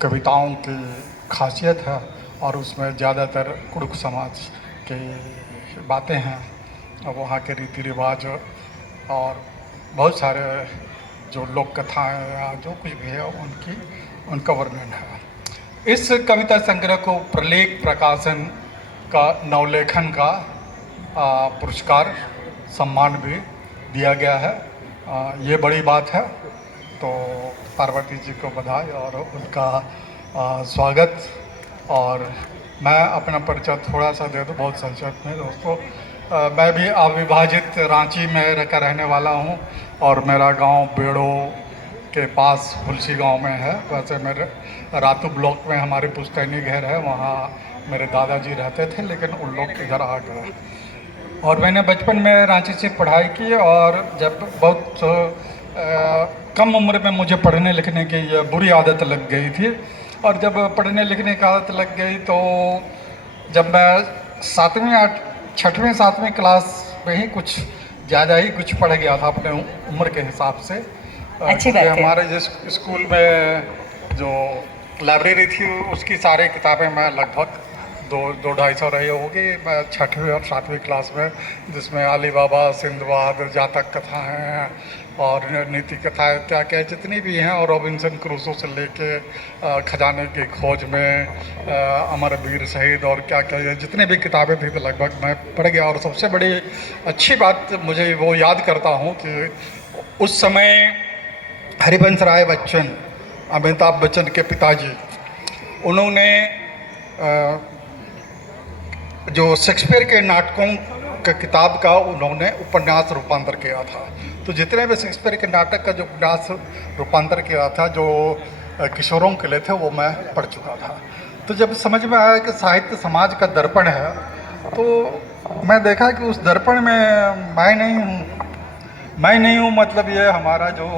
कविताओं की खासियत है और उसमें ज़्यादातर कुड़ुक समाज की बातें हैं और वहाँ के रीति रिवाज और बहुत सारे जो लोक कथाएँ या जो कुछ भी है उनका वर्णन है। इस कविता संग्रह को प्रलेख प्रकाशन का नवलेखन का पुरस्कार सम्मान भी दिया गया है। ये बड़ी बात है, तो पार्वती जी को बधाई और उनका स्वागत। और मैं अपना परिचय थोड़ा सा दे दूँ बहुत संक्षेप में दोस्तों। मैं भी अविभाजित रांची में का रहने वाला हूँ और मेरा गांव बेड़ो के पास हुलसी गांव में है। वैसे मेरे रातू ब्लॉक में हमारी पुश्तैनी घर है, वहाँ मेरे दादाजी रहते थे, लेकिन उन लोग इधर आ गए। और मैंने बचपन में रांची से पढ़ाई की और जब बहुत कम उम्र में मुझे पढ़ने लिखने की बुरी आदत लग गई थी। और जब पढ़ने लिखने की आदत लग गई तो जब मैं छठवीं सातवीं क्लास में ही कुछ ज़्यादा ही कुछ पढ़ गया था अपने उम्र के हिसाब से। अच्छी बात है। हमारे जिस स्कूल में जो लाइब्रेरी थी उसकी सारी किताबें मैं लगभग 200-250 रही होगी मैं छठवीं और सातवीं क्लास में, जिसमें अली बाबा, सिंधवाद, जातक कथाएँ और नीति कथाएँ क्या क्या जितनी भी हैं, और रॉबिन्सन क्रूसो से लेके खजाने की खोज में, अमरवीर शहीद और क्या क्या ये जितनी भी किताबें थी तो लगभग मैं पढ़ गया। और सबसे बड़ी अच्छी बात मुझे वो याद करता हूँ कि उस समय हरिवंश राय बच्चन, अमिताभ बच्चन के पिताजी, उन्होंने जो शेक्सपियर के नाटकों का किताब का उन्होंने उपन्यास रूपांतर किया था। तो जितने भी शेक्सपियर के नाटक का जो उपन्यास रूपांतर किया था जो किशोरों के लिए थे वो मैं पढ़ चुका था। तो जब समझ में आया कि साहित्य समाज का दर्पण है, तो मैं देखा कि उस दर्पण में मैं नहीं हूँ मतलब ये हमारा जो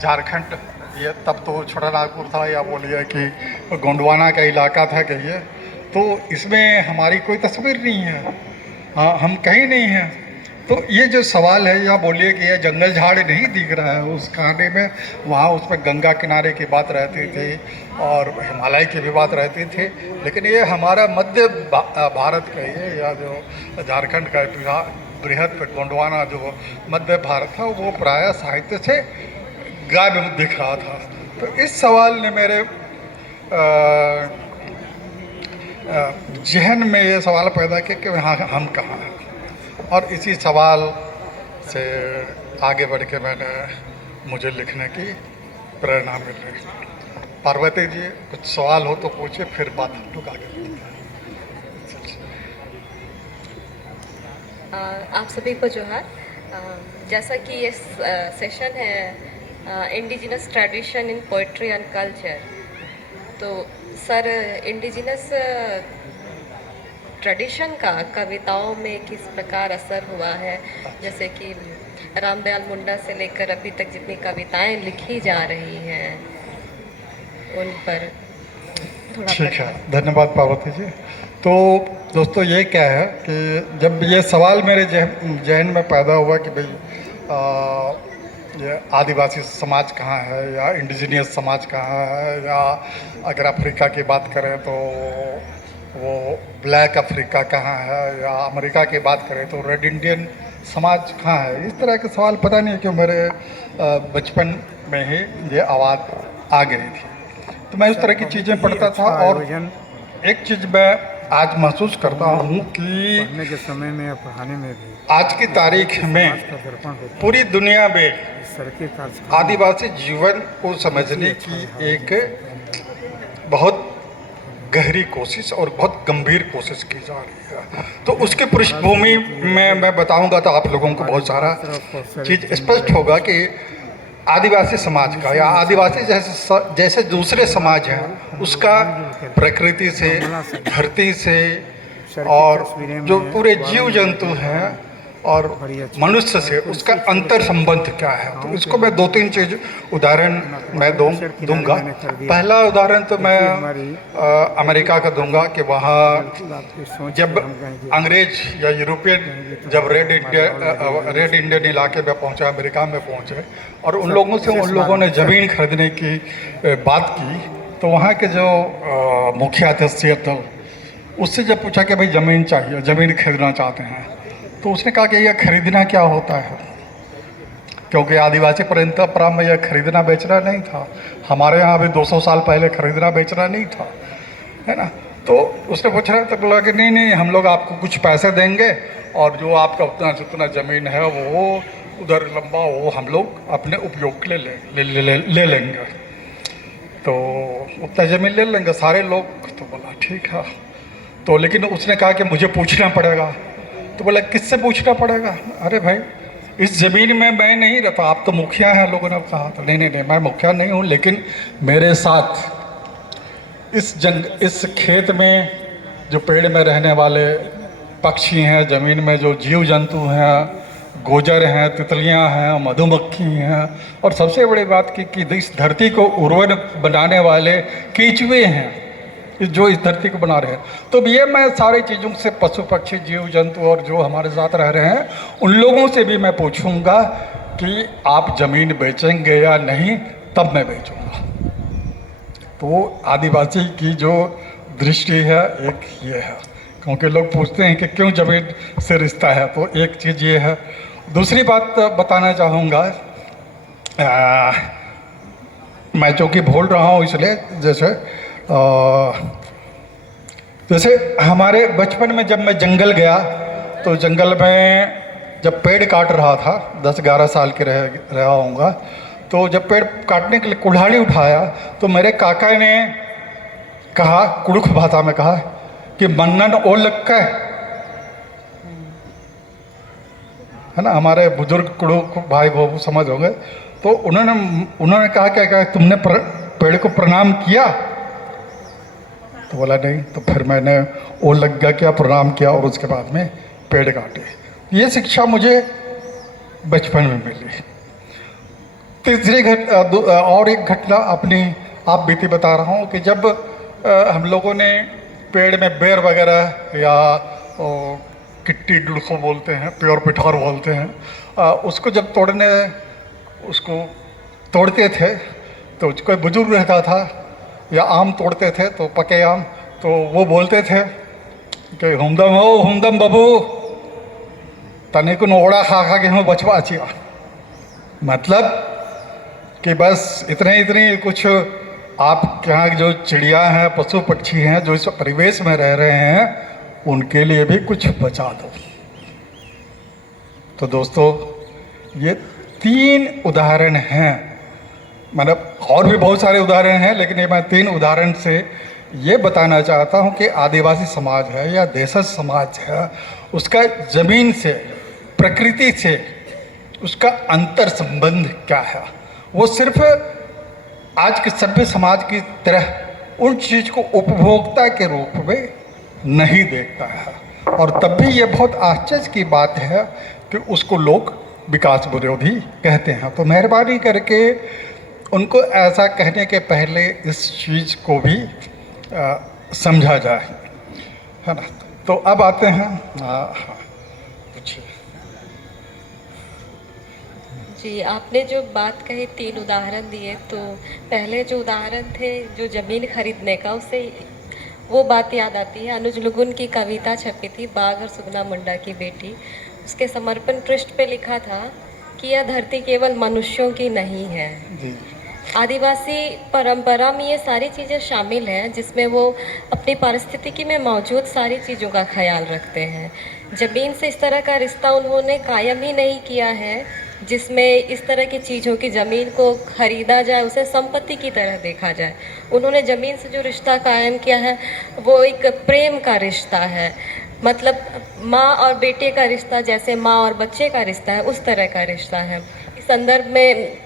झारखंड, ये तब तो छोटा नागपुर था या बोलिए कि गोंडवाना का इलाका था कहिए, तो इसमें हमारी कोई तस्वीर नहीं है। हाँ, हम कहीं नहीं हैं। तो ये जो सवाल है या बोलिए कि ये जंगल झाड़ नहीं दिख रहा है उस कहानी में, वहाँ उसमें गंगा किनारे की बात रहती थी और हिमालय की भी बात रहती थी, लेकिन ये हमारा मध्य भारत का ये या जो झारखंड का बृहद गोंडवाना जो मध्य भारत था वो प्रायः साहित्य से गायब दिख रहा था। तो इस सवाल ने मेरे जहन में ये सवाल पैदा किया कि हाँ हम कहाँ हैं, और इसी सवाल से आगे बढ़ के मुझे लिखने की प्रेरणा मिल रही। पार्वती जी कुछ सवाल हो तो पूछिए, फिर बात हम लोग आगे बढ़ते हैं। आप सभी को जोहार। जैसा कि ये सेशन है indigenous tradition in poetry and culture, तो सर इंडिजिनस ट्रेडिशन का कविताओं में किस प्रकार असर हुआ है, जैसे कि रामदयाल मुंडा से लेकर अभी तक जितनी कविताएं लिखी जा रही हैं उन पर थोड़ा। ठीक है, धन्यवाद पार्वती जी। तो दोस्तों ये क्या है कि जब ये सवाल मेरे जहन में पैदा हुआ कि भाई ये आदिवासी समाज कहाँ है या इंडिजीनियस समाज कहाँ है, या अगर अफ्रीका की बात करें तो वो ब्लैक अफ्रीका कहाँ है, या अमेरिका की बात करें तो रेड इंडियन समाज कहाँ है, इस तरह के सवाल पता नहीं क्यों मेरे बचपन में ही ये आवाज़ आ गई थी। तो मैं इस तरह की चीज़ें पढ़ता था। और एक चीज़ मैं आज महसूस करता हूँ कि पढ़ने के समय में या पढ़ाने में भी आज की तारीख में पूरी दुनिया में आदिवासी जीवन को समझने की एक बहुत गहरी कोशिश और बहुत गंभीर कोशिश की जा रही है। तो उसके पृष्ठभूमि में मैं बताऊंगा तो आप लोगों को बहुत सारा चीज़ स्पष्ट होगा कि आदिवासी समाज का या आदिवासी जैसे दूसरे समाज हैं उसका प्रकृति से, धरती से और जो पूरे जीव जंतु हैं और मनुष्य से उसका अंतर संबंध क्या है। तो इसको मैं 2-3 चीज़ उदाहरण मैं दूंगा। पहला उदाहरण तो मैं अमेरिका का दूंगा कि वहाँ जब अंग्रेज या यूरोपियन जब रेड इंडियन इलाके में पहुँचे, अमेरिका में पहुँचे और उन लोगों ने ज़मीन खरीदने की बात की, तो वहाँ के जो मुखिया थे सेठ, उससे जब पूछा कि भाई ज़मीन चाहिए, ज़मीन खरीदना चाहते हैं, तो उसने कहा कि यह खरीदना क्या होता है, क्योंकि आदिवासी परंपरा में यह खरीदना बेचना नहीं था। हमारे यहाँ भी 200 साल पहले खरीदना बेचना नहीं था, है ना। तो उसने पूछा तो बोला कि नहीं नहीं, हम लोग आपको कुछ पैसे देंगे और जो आपका उतना जितना ज़मीन है वो उधर लंबा वो हम लोग अपने उपयोग के लिए ले लेंगे। तो उतना ज़मीन ले लेंगे सारे लोग। तो बोला ठीक है। तो लेकिन उसने कहा कि मुझे पूछना पड़ेगा। तो बोला किससे पूछना पड़ेगा? अरे भाई इस ज़मीन में मैं नहीं रहता, आप तो मुखिया हैं। लोगों ने कहा तो नहीं नहीं नहीं, मैं मुखिया नहीं हूँ, लेकिन मेरे साथ इस खेत में जो पेड़ में रहने वाले पक्षी हैं, ज़मीन में जो जीव जंतु हैं, गोजर हैं, तितलियां हैं, मधुमक्खी हैं, और सबसे बड़ी बात कि इस धरती को उर्वर बनाने वाले कीचुए हैं जो इस धरती को बना रहे हैं। तो ये मैं सारी चीज़ों से, पशु पक्षी जीव जंतु और जो हमारे साथ रह रहे हैं, उन लोगों से भी मैं पूछूंगा कि आप ज़मीन बेचेंगे या नहीं, तब मैं बेचूंगा। तो आदिवासी की जो दृष्टि है एक ये है, क्योंकि लोग पूछते हैं कि क्यों ज़मीन से रिश्ता है, तो एक चीज़ ये है। दूसरी बात बताना चाहूँगा, मैं चूँकि भूल रहा हूँ इसलिए, जैसे हमारे बचपन में जब मैं जंगल गया, तो जंगल में जब पेड़ काट रहा था, 10-11 साल के रहा होऊंगा, तो जब पेड़ काटने के लिए कुल्हाड़ी उठाया तो मेरे काका ने कहा, कुड़ुख भाषा में कहा कि मन्नन ओ लक्का है ना, हमारे बुजुर्ग कुड़ुख भाई वो समझ होंगे। तो उन्होंने कहा क्या तुमने पेड़ को प्रणाम किया? तो बोला नहीं। तो फिर मैंने ओ लग्गा किया, प्रणाम किया, और उसके बाद में पेड़ काटे। ये शिक्षा मुझे बचपन में मिली। तीसरी और एक घटना अपनी आप बीती बता रहा हूँ कि जब हम लोगों ने पेड़ में बेर वगैरह या किट्टी डुड़खो बोलते हैं, प्योर पिठौर बोलते हैं, उसको जब उसको तोड़ते थे तो कोई बुजुर्ग रहता था, या आम तोड़ते थे तो पके आम, तो वो बोलते थे कि हुमदम हो हुमदम बबू तने को नोड़ा खा खा के हमें बचवा चिया। मतलब कि बस इतने कुछ आपके यहाँ जो चिड़िया हैं, पशु पक्षी हैं, जो इस परिवेश में रह रहे हैं, उनके लिए भी कुछ बचा दो। तो दोस्तों ये 3 उदाहरण हैं, मतलब और भी बहुत सारे उदाहरण हैं, लेकिन ये मैं 3 उदाहरण से ये बताना चाहता हूँ कि आदिवासी समाज है या देशज समाज है, उसका ज़मीन से, प्रकृति से उसका अंतर संबंध क्या है। वो सिर्फ आज के सभ्य समाज की तरह उन चीज़ को उपभोक्ता के रूप में नहीं देखता है, और तब भी ये बहुत आश्चर्य की बात है कि उसको लोग विकास विरोधी कहते हैं। तो मेहरबानी करके उनको ऐसा कहने के पहले इस चीज़ को भी समझा जाए, है ना। तो अब आते हैं पूछिए। जी, आपने जो बात कही, 3 उदाहरण दिए, तो पहले जो उदाहरण थे जो ज़मीन खरीदने का, उससे वो बात याद आती है। अनुज लुगुन की कविता छपी थी, बाघ और सुगना मुंडा की बेटी। उसके समर्पण पृष्ठ पे लिखा था कि यह धरती केवल मनुष्यों की नहीं है। जी। आदिवासी परंपरा में ये सारी चीज़ें शामिल हैं, जिसमें वो अपनी पारिस्थितिकी में मौजूद सारी चीज़ों का ख्याल रखते हैं। ज़मीन से इस तरह का रिश्ता उन्होंने कायम ही नहीं किया है जिसमें इस तरह की चीज़ों की ज़मीन को खरीदा जाए, उसे संपत्ति की तरह देखा जाए। उन्होंने ज़मीन से जो रिश्ता कायम किया है वो एक प्रेम का रिश्ता है, मतलब माँ और बेटे का रिश्ता, जैसे माँ और बच्चे का रिश्ता है, उस तरह का रिश्ता है। इस संदर्भ में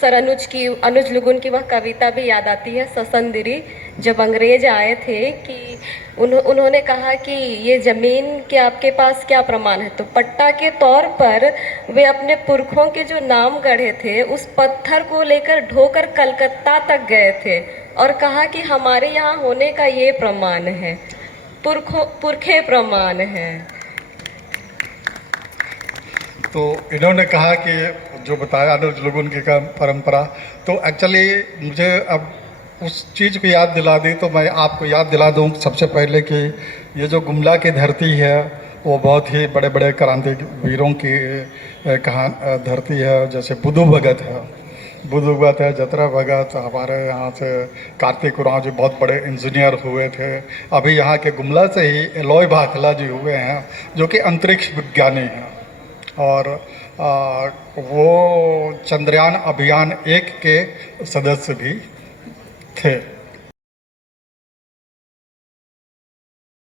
सर अनुज लुगुन की वह कविता भी याद आती है, ससंदरी। जब अंग्रेज आए थे कि उन्होंने कहा कि ये ज़मीन के आपके पास क्या प्रमाण है, तो पट्टा के तौर पर वे अपने पुरखों के जो नाम गढ़े थे उस पत्थर को लेकर ढोकर कलकत्ता तक गए थे और कहा कि हमारे यहाँ होने का ये प्रमाण है, पुरखे प्रमाण हैं। तो इन्होंने कहा कि जो बताया अनुज लुगुन की का परंपरा, तो एक्चुअली मुझे अब उस चीज़ को याद दिला दी तो मैं आपको याद दिला दूं सबसे पहले कि ये जो गुमला की धरती है वो बहुत ही बड़े बड़े क्रांतिवीरों की कहाँ धरती है। जैसे बुद्धू भगत है, बुद्धू भगत है, जतरा भगत, हमारे यहाँ से कार्तिक उरांव जी बहुत बड़े इंजीनियर हुए थे। अभी यहाँ के गुमला से ही एलॉय भाखला जी हुए हैं जो कि अंतरिक्ष विज्ञानी हैं, और वो चंद्रयान अभियान 1 के सदस्य भी थे।